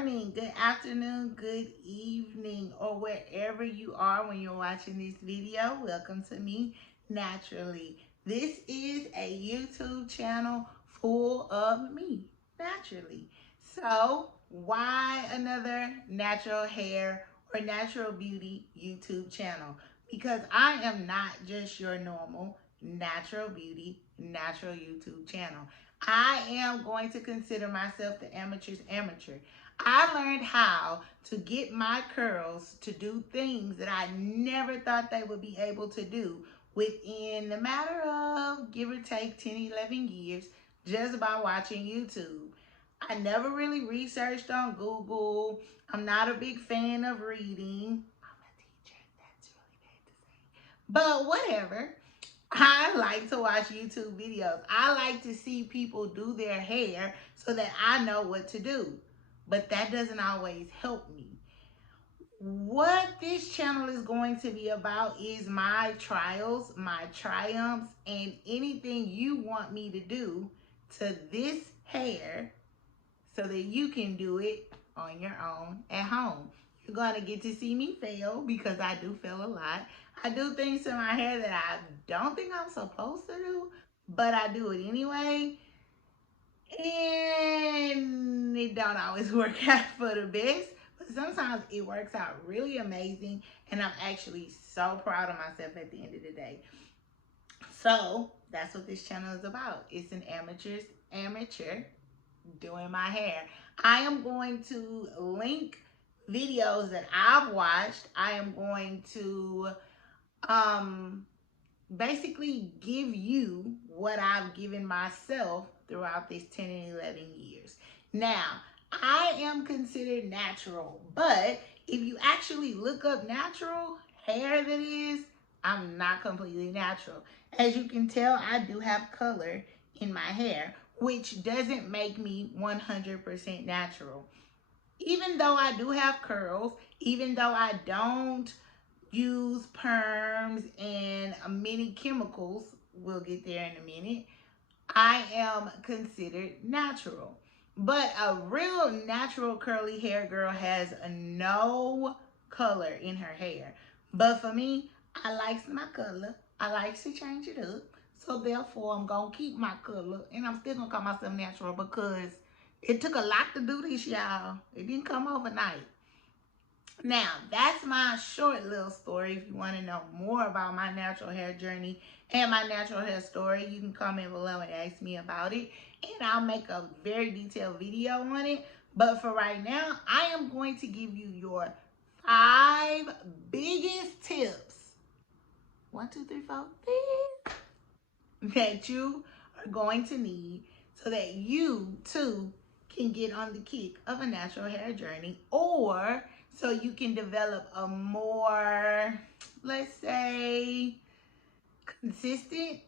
morning, good afternoon, good evening, or wherever you are when you're watching this video. Welcome to me, Naturally. This is a YouTube channel full of me, naturally. So why another natural hair or natural beauty YouTube channel? Because I am not just your normal natural beauty, natural YouTube channel. I am going to consider myself the amateur's amateur. I learned how to get my curls to do things that I never thought they would be able to do within the matter of give or take 10, 11 years just by watching YouTube. I never really researched on Google. I'm not a big fan of reading. I'm a teacher. That's really bad to say. But whatever. I like to watch YouTube videos. I like to see people do their hair so that I know what to do. But that doesn't always help me. What this channel is going to be about is my trials, my triumphs, and anything you want me to do to this hair so that you can do it on your own at home. You're going to get to see me fail because I do fail a lot. I do things to my hair that I don't think I'm supposed to do, but I do it anyway. And it don't always work out for the best, but sometimes it works out really amazing, and I'm actually so proud of myself at the end of the day. So that's what this channel is about. It's an amateur doing my hair. I am going to link videos that I've watched. I am going to basically give you what I've given myself throughout this 10 and 11 years. Now, I am considered natural, but if you actually look up natural hair, that is, I'm not completely natural. As you can tell, I do have color in my hair, which doesn't make me 100% natural. Even though I do have curls, even though I don't use perms and many chemicals, we'll get there in a minute, I am considered natural. But a real natural curly hair girl has no color in her hair. But for me, I like my color. I like to change it up. So therefore, I'm going to keep my color. And I'm still going to call myself natural because it took a lot to do this, y'all. It didn't come overnight. Now, that's my short little story. If you want to know more about my natural hair journey and my natural hair story, you can comment below and ask me about it. And I'll make a very detailed video on it. But for right now, I am going to give you your 5 biggest tips. 1, 2, 3, 4, that you are going to need so that you too can get on the kick of a natural hair journey, or so you can develop a more, let's say, consistent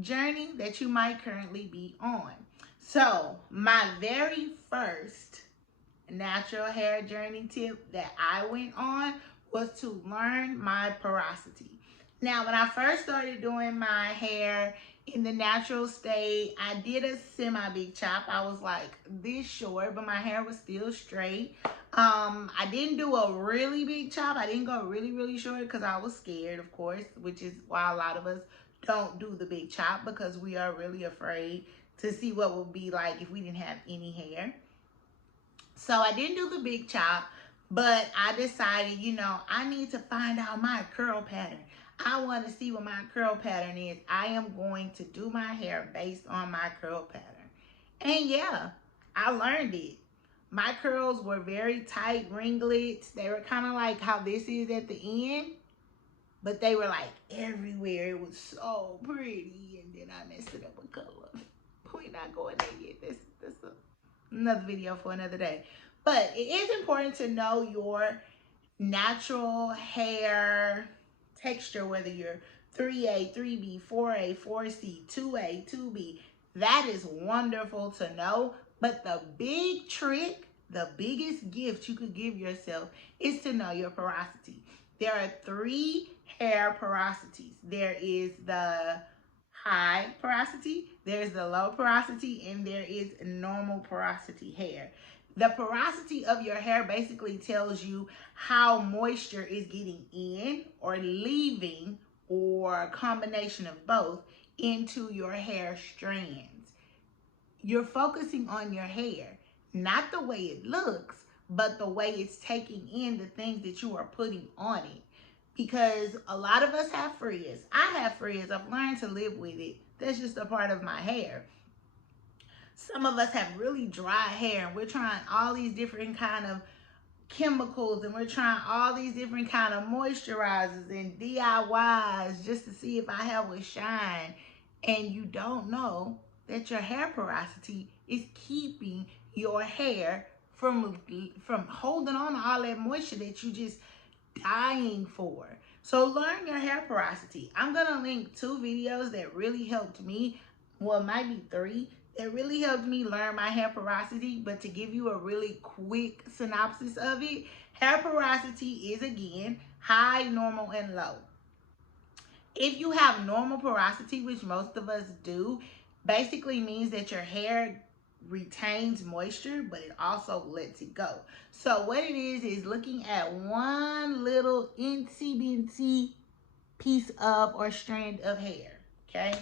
journey that you might currently be on. So my very first natural hair journey tip that I went on was to learn my porosity. Now, when I first started doing my hair in the natural state, I did a semi-big chop. I was like this short, but my hair was still straight. I didn't do a really big chop. I didn't go really, really short because I was scared, of course, which is why a lot of us don't do the big chop, because we are really afraid to see what would be like if we didn't have any hair. So I didn't do the big chop, but I decided, you know, I need to find out my curl pattern. I want to see what my curl pattern is. I am going to do my hair based on my curl pattern. And yeah, I learned it. My curls were very tight ringlets. They were kind of like how this is at the end, but they were like everywhere. It was so pretty, and then I messed it up with color. We're not going there yet. This is another video for another day. But it is important to know your natural hair texture, whether you're 3A, 3B, 4A, 4C, 2A, 2B. That is wonderful to know. But the big trick, the biggest gift you could give yourself is to know your porosity. There are 3 hair porosities. There is the high porosity, there's the low porosity, and there is normal porosity hair. The porosity of your hair basically tells you how moisture is getting in or leaving, or a combination of both, into your hair strands. You're focusing on your hair, not the way it looks, but the way it's taking in the things that you are putting on it. Because a lot of us have frizz. I have frizz. I've learned to live with it. That's just a part of my hair. Some of us have really dry hair, and we're trying all these different kind of chemicals, and we're trying all these different kind of moisturizers and DIYs just to see if our hair will shine. And you don't know that your hair porosity is keeping your hair from holding on to all that moisture that you just dying for. So learn your hair porosity. I'm gonna link 2 videos that really helped me. Well, it might be 3 that really helped me learn my hair porosity. But to give you a really quick synopsis of it, hair porosity is, again, high, normal, and low. If you have normal porosity, which most of us do, basically means that your hair retains moisture, but it also lets it go. So what it is looking at one little incy bincy piece of or strand of hair, okay?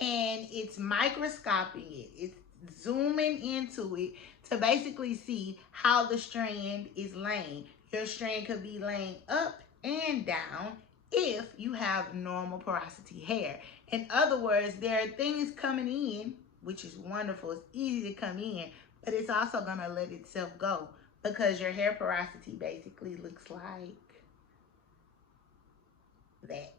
And it's microscoping it. It's zooming into it to basically see how the strand is laying. Your strand could be laying up and down if you have normal porosity hair. In other words, there are things coming in, which is wonderful. It's easy to come in, but it's also gonna let itself go because your hair porosity basically looks like that.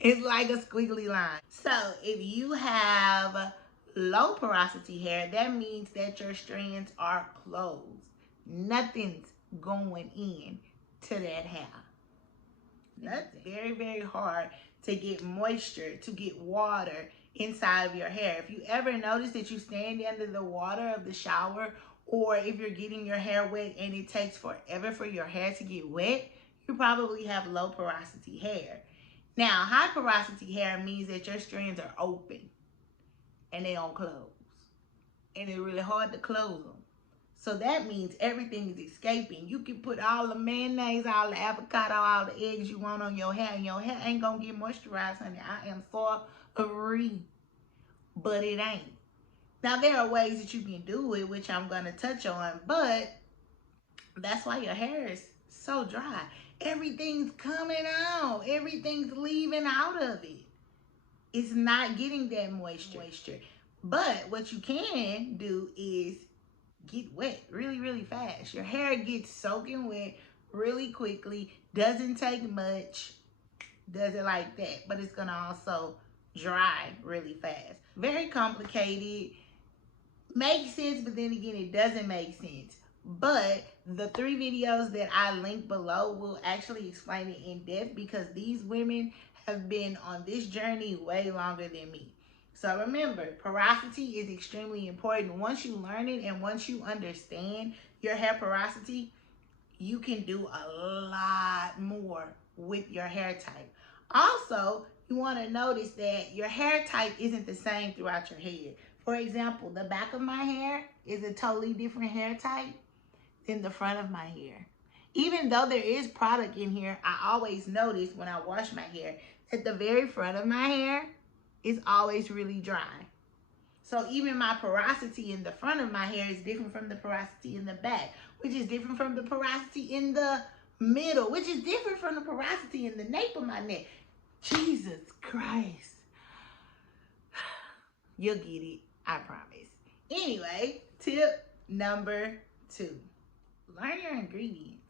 It's like a squiggly line. So if you have low porosity hair, that means that your strands are closed. Nothing's going in to that hair. That's very, very hard to get moisture, to get water inside of your hair. If you ever notice that you stand under the water of the shower, or if you're getting your hair wet and it takes forever for your hair to get wet, you probably have low porosity hair. Now, high porosity hair means that your strands are open and they don't close. And it's really hard to close them. So that means everything is escaping. You can put all the mayonnaise, all the avocado, all the eggs you want on your hair, and your hair ain't gonna get moisturized, honey. I am sorry, but it ain't. Now, there are ways that you can do it, which I'm gonna touch on, but that's why your hair is so dry. Everything's coming out. Everything's leaving out of it. It's not getting that moisture. But what you can do is get wet really, really fast. Your hair gets soaking wet really quickly. Doesn't take much. Does it like that. But it's going to also dry really fast. Very complicated. Makes sense, but then again, it doesn't make sense. But the 3 videos that I link below will actually explain it in depth, because these women have been on this journey way longer than me. So remember, porosity is extremely important. Once you learn it and once you understand your hair porosity, you can do a lot more with your hair type. Also, you want to notice that your hair type isn't the same throughout your head. For example, the back of my hair is a totally different hair type than the front of my hair. Even though there is product in here, I always notice when I wash my hair that the very front of my hair is always really dry. So even my porosity in the front of my hair is different from the porosity in the back, which is different from the porosity in the middle, which is different from the porosity in the nape of my neck. Jesus Christ. You'll get it, I promise. Anyway, tip number 2. Learn your ingredients.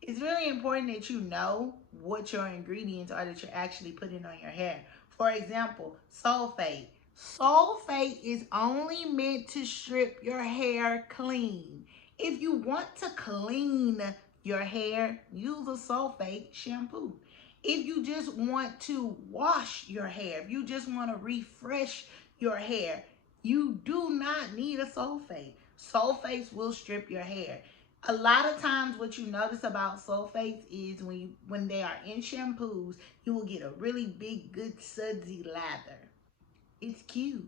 It's really important that you know what your ingredients are that you're actually putting on your hair. For example, sulfate. Sulfate is only meant to strip your hair clean. If you want to clean your hair, use a sulfate shampoo. If you just want to wash your hair, if you just want to refresh your hair, you do not need a sulfate. Sulfates will strip your hair. A lot of times what you notice about sulfates is when they are in shampoos, you will get a really big, good, sudsy lather. It's cute,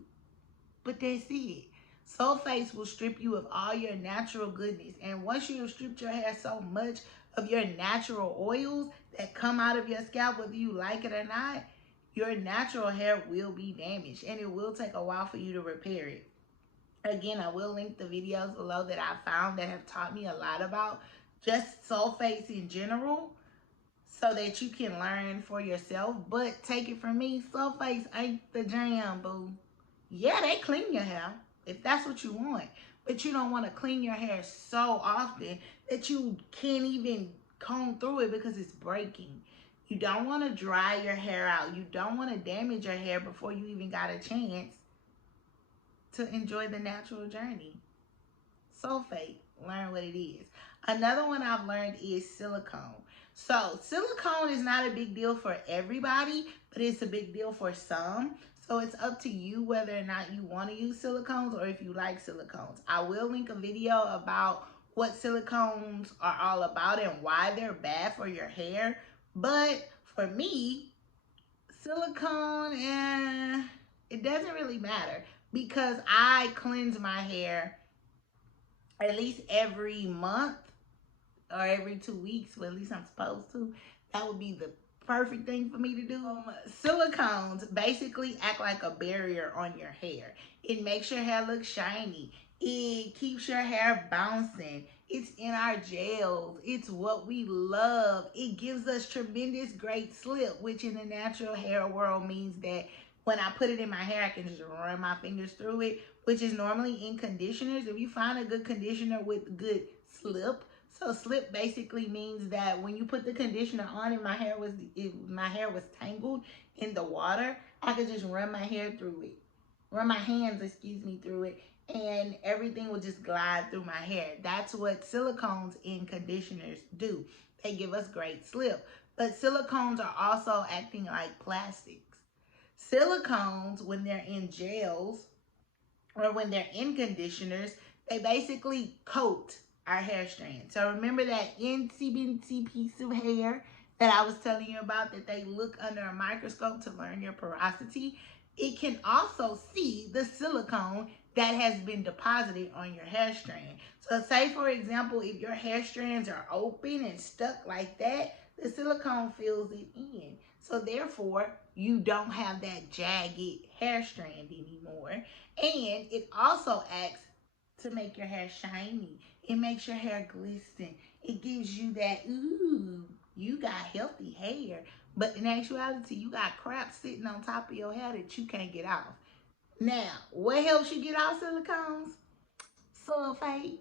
but that's it. Sulfates will strip you of all your natural goodness. And once you have stripped your hair so much of your natural oils that come out of your scalp, whether you like it or not, your natural hair will be damaged and it will take a while for you to repair it. Again, I will link the videos below that I found that have taught me a lot about just sulfates in general so that you can learn for yourself. But take it from me, sulfates ain't the jam, boo. Yeah, they clean your hair if that's what you want. But you don't want to clean your hair so often that you can't even comb through it because it's breaking. You don't want to dry your hair out. You don't want to damage your hair before you even got a chance to enjoy the natural journey. Sulfate, learn what it is. Another one I've learned is silicone. So silicone is not a big deal for everybody, but it's a big deal for some. So it's up to you whether or not you want to use silicones or if you like silicones. I will link a video about what silicones are all about and why they're bad for your hair. But for me, silicone, it doesn't really matter because I cleanse my hair at least every month or every 2 weeks. Well, at least I'm supposed to. That would be the perfect thing for me to do. Silicones basically act like a barrier on your hair. It makes your hair look shiny. It keeps your hair bouncing. It's in our gels. It's what we love. It gives us tremendous great slip, which in the natural hair world means that when I put it in my hair, I can just run my fingers through it, which is normally in conditioners. If you find a good conditioner with good slip, so slip basically means that when you put the conditioner on and my hair was tangled in the water, I could just run my hair through it. Run my hands, through it, and everything will just glide through my hair. That's what silicones in conditioners do. They give us great slip. But silicones are also acting like plastics. Silicones, when they're in gels or when they're in conditioners, they basically coat our hair strand. So remember that incy piece of hair that I was telling you about that they look under a microscope to learn your porosity? It can also see the silicone that has been deposited on your hair strand. So say, for example, if your hair strands are open and stuck like that, the silicone fills it in. So therefore, you don't have that jagged hair strand anymore. And it also acts to make your hair shiny. It makes your hair glisten. It gives you that, ooh, you got healthy hair. But in actuality, you got crap sitting on top of your hair that you can't get off. Now, what helps you get off silicones? Sulfate.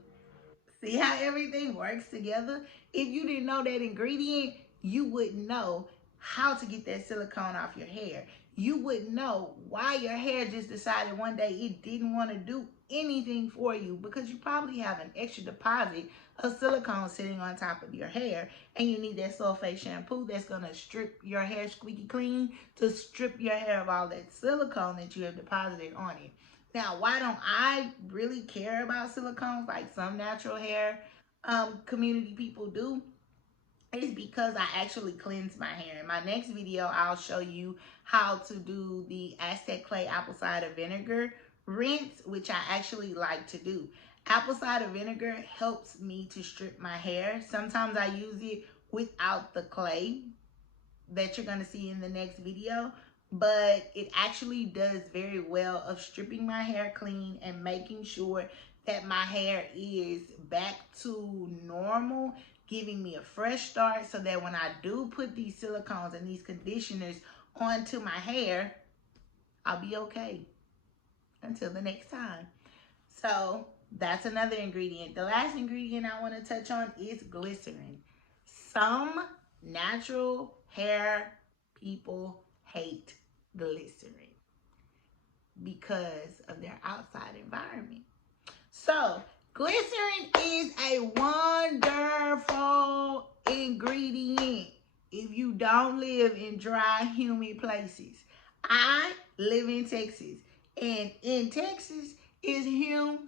See how everything works together? If you didn't know that ingredient, you wouldn't know how to get that silicone off your hair. You wouldn't know why your hair just decided one day it didn't want to do anything for you because you probably have an extra deposit of silicone sitting on top of your hair and you need that sulfate shampoo that's going to strip your hair squeaky clean to strip your hair of all that silicone that you have deposited on it. Now, why don't I really care about silicones like some natural hair community people do? Is because I actually cleanse my hair. In my next video, I'll show you how to do the Aztec Clay apple cider vinegar rinse, which I actually like to do. Apple cider vinegar helps me to strip my hair. Sometimes I use it without the clay that you're gonna see in the next video, but it actually does very well of stripping my hair clean and making sure that my hair is back to normal, giving me a fresh start so that when I do put these silicones and these conditioners onto my hair, I'll be okay until the next time. So that's another ingredient. The last ingredient I want to touch on is glycerin. Some natural hair people hate glycerin because of their outside environment. So glycerin is a wonderful ingredient if you don't live in dry, humid places. I live in Texas, and in Texas is humid.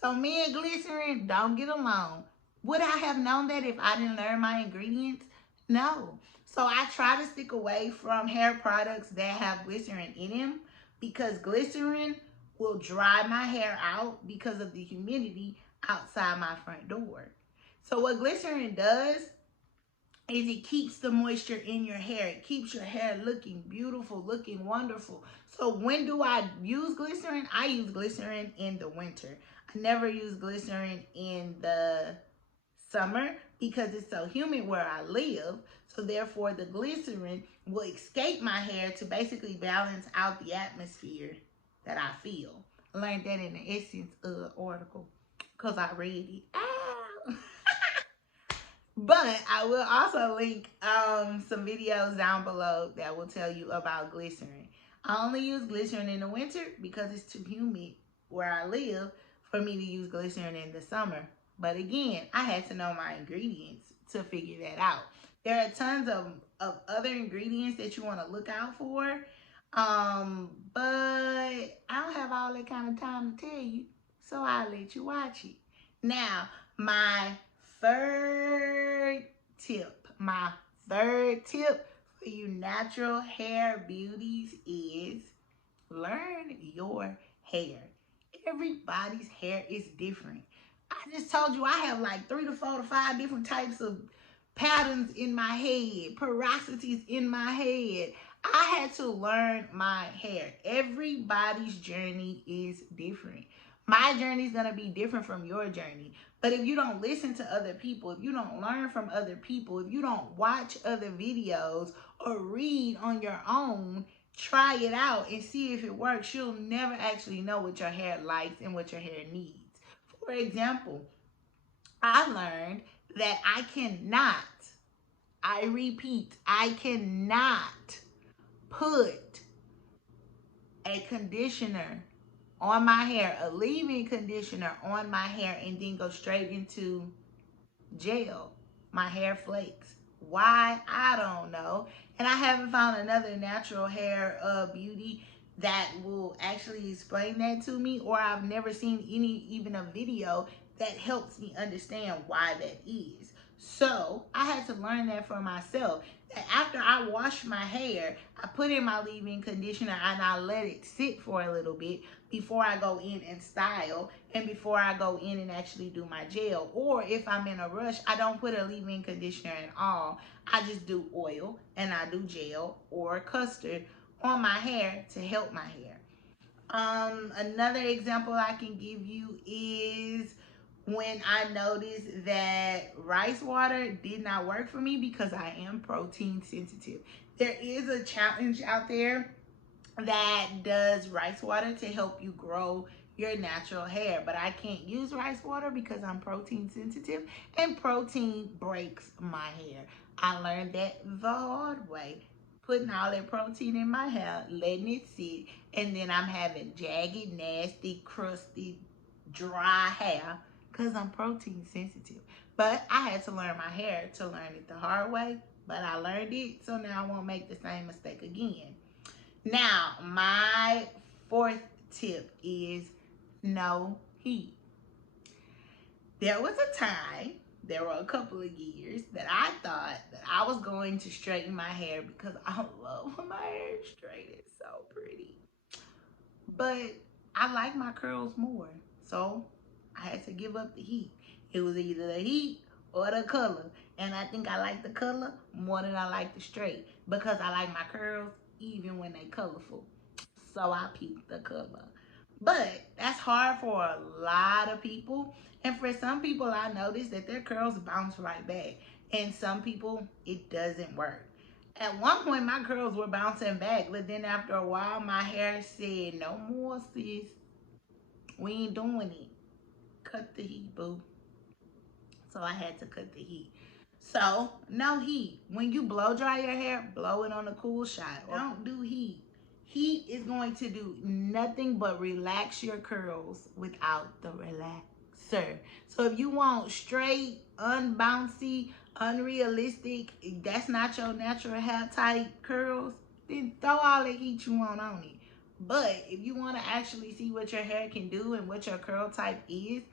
So me and glycerin don't get along. Would I have known that if I didn't learn my ingredients? No. So I try to stick away from hair products that have glycerin in them because glycerin will dry my hair out because of the humidity outside my front door. So what glycerin does is it keeps the moisture in your hair. It keeps your hair looking beautiful, looking wonderful. So when do I use glycerin? I use glycerin in the winter. I never use glycerin in the summer because it's so humid where I live. So therefore the glycerin will escape my hair to basically balance out the atmosphere that I feel. I learned that in the Essence article because I read it. Ow! But I will also link some videos down below that will tell you about glycerin. I only use glycerin in the winter because it's too humid where I live for me to use glycerin in the summer. But again, I had to know my ingredients to figure that out. There are tons of other ingredients that you want to look out for. But I don't have all that kind of time to tell you, so I'll let you watch it. Now, my third tip for you natural hair beauties is learn your hair. Everybody's hair is different. I just told you I have like 3 to 4 to 5 different types of patterns in my head, porosities in my head. I had to learn my hair. Everybody's journey is different. My journey is going to be different from your journey. But if you don't listen to other people, if you don't learn from other people, if you don't watch other videos or read on your own, try it out and see if it works, you'll never actually know what your hair likes and what your hair needs. For example, I learned that I repeat, I cannot put a conditioner on my hair, a leave-in conditioner on my hair, and then go straight into gel. My hair flakes. Why? I don't know. And I haven't found another natural hair beauty that will actually explain that to me, or I've never seen even a video that helps me understand why that is. So I had to learn that for myself. That after I wash my hair, I put in my leave-in conditioner and I let it sit for a little bit before I go in and style and before I go in and actually do my gel. Or if I'm in a rush, I don't put a leave-in conditioner at all. I just do oil and I do gel or custard on my hair to help my hair. Another example I can give you is when I noticed that rice water did not work for me because I am protein sensitive. There is a challenge out there that does rice water to help you grow your natural hair, but I can't use rice water because I'm protein sensitive and protein breaks my hair. I learned that the hard way. Putting all that protein in my hair, letting it sit, and then I'm having jagged, nasty, crusty, dry hair because I'm protein sensitive. But I had to learn my hair to learn it the hard way, but I learned it, so now I won't make the same mistake again. Now, my fourth tip is no heat. There was a time, there were a couple of years that I thought that I was going to straighten my hair because I love when my hair is straight. It's so pretty. But I like my curls more. So I had to give up the heat. It was either the heat or the color. And I think I like the color more than I like the straight because I like my curls even when they colorful. So I picked the color. But that's hard for a lot of people. And for some people, I noticed that their curls bounce right back. And some people, it doesn't work. At one point, my curls were bouncing back. But then after a while, my hair said, no more, sis. We ain't doing it. Cut the heat, boo. So I had to cut the heat. So, no heat. When you blow dry your hair, blow it on a cool shot. Don't do heat. Heat is going to do nothing but relax your curls without the relaxer. So if you want straight, unbouncy, unrealistic, that's not your natural hair type curls, then throw all the heat you want on it. But if you want to actually see what your hair can do and what your curl type is,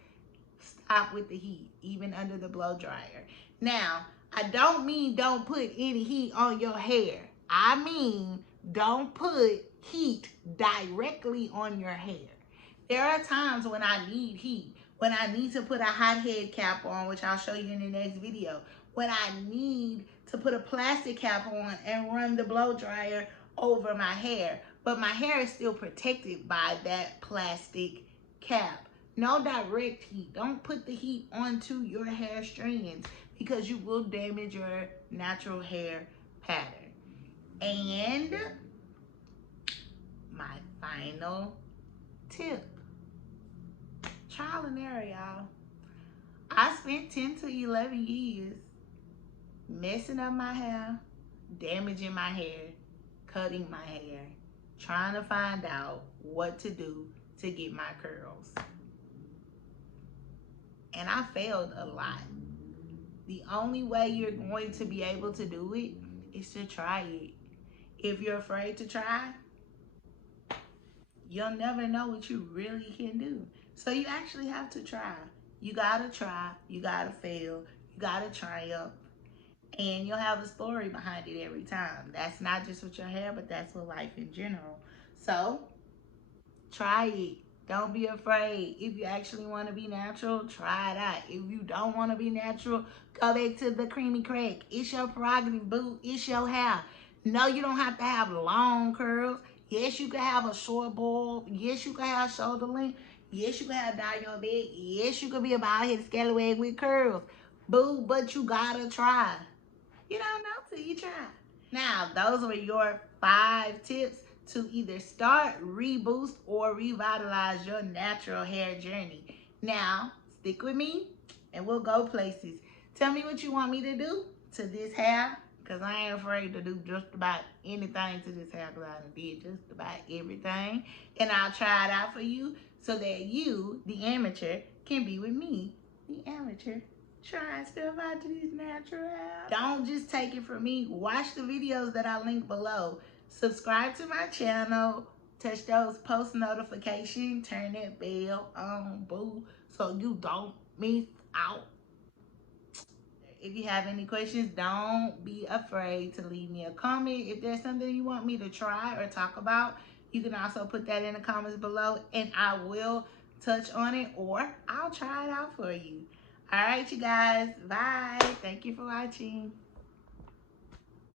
stop with the heat, even under the blow dryer. Now, I don't mean don't put any heat on your hair. I mean don't put heat directly on your hair. There are times when I need heat, when I need to put a hot head cap on, which I'll show you in the next video, when I need to put a plastic cap on and run the blow dryer over my hair, but my hair is still protected by that plastic cap. No direct heat. Don't put the heat onto your hair strands because you will damage your natural hair pattern. And my final tip. Trial and error, y'all. I spent 10 to 11 years messing up my hair, damaging my hair, cutting my hair, trying to find out what to do to get my curls. And I failed a lot. The only way you're going to be able to do it is to try it. If you're afraid to try, you'll never know what you really can do. So you actually have to try. You gotta try, you gotta fail, you gotta triumph, and you'll have a story behind it every time. That's not just with your hair, but that's with life in general. So try it. Don't be afraid. If you actually want to be natural, try it out. If you don't want to be natural, go back to the creamy crack. It's your prerogative, boo. It's your hair. No, you don't have to have long curls. Yes, you can have a short bob. Yes, you can have shoulder length. Yes, you can have down your back. Yes, you can be a bald-headed scallywag with curls. Boo, but you gotta try. You don't know till you try. Now, those were your 5 tips to either start, reboost, or revitalize your natural hair journey. Now, stick with me and we'll go places. Tell me what you want me to do to this hair, because I ain't afraid to do just about anything to this hair, because I done did just about everything. And I'll try it out for you so that you, the amateur, can be with me, the amateur, trying stuff out to this natural hair. Don't just take it from me. Watch the videos that I link below. Subscribe to my channel, touch those post notifications, turn that bell on, boo, so you don't miss out. If you have any questions, don't be afraid to leave me a comment. If there's something you want me to try or talk about, you can also put that in the comments below and I will touch on it or I'll try it out for you. All right, you guys, bye. Thank you for watching.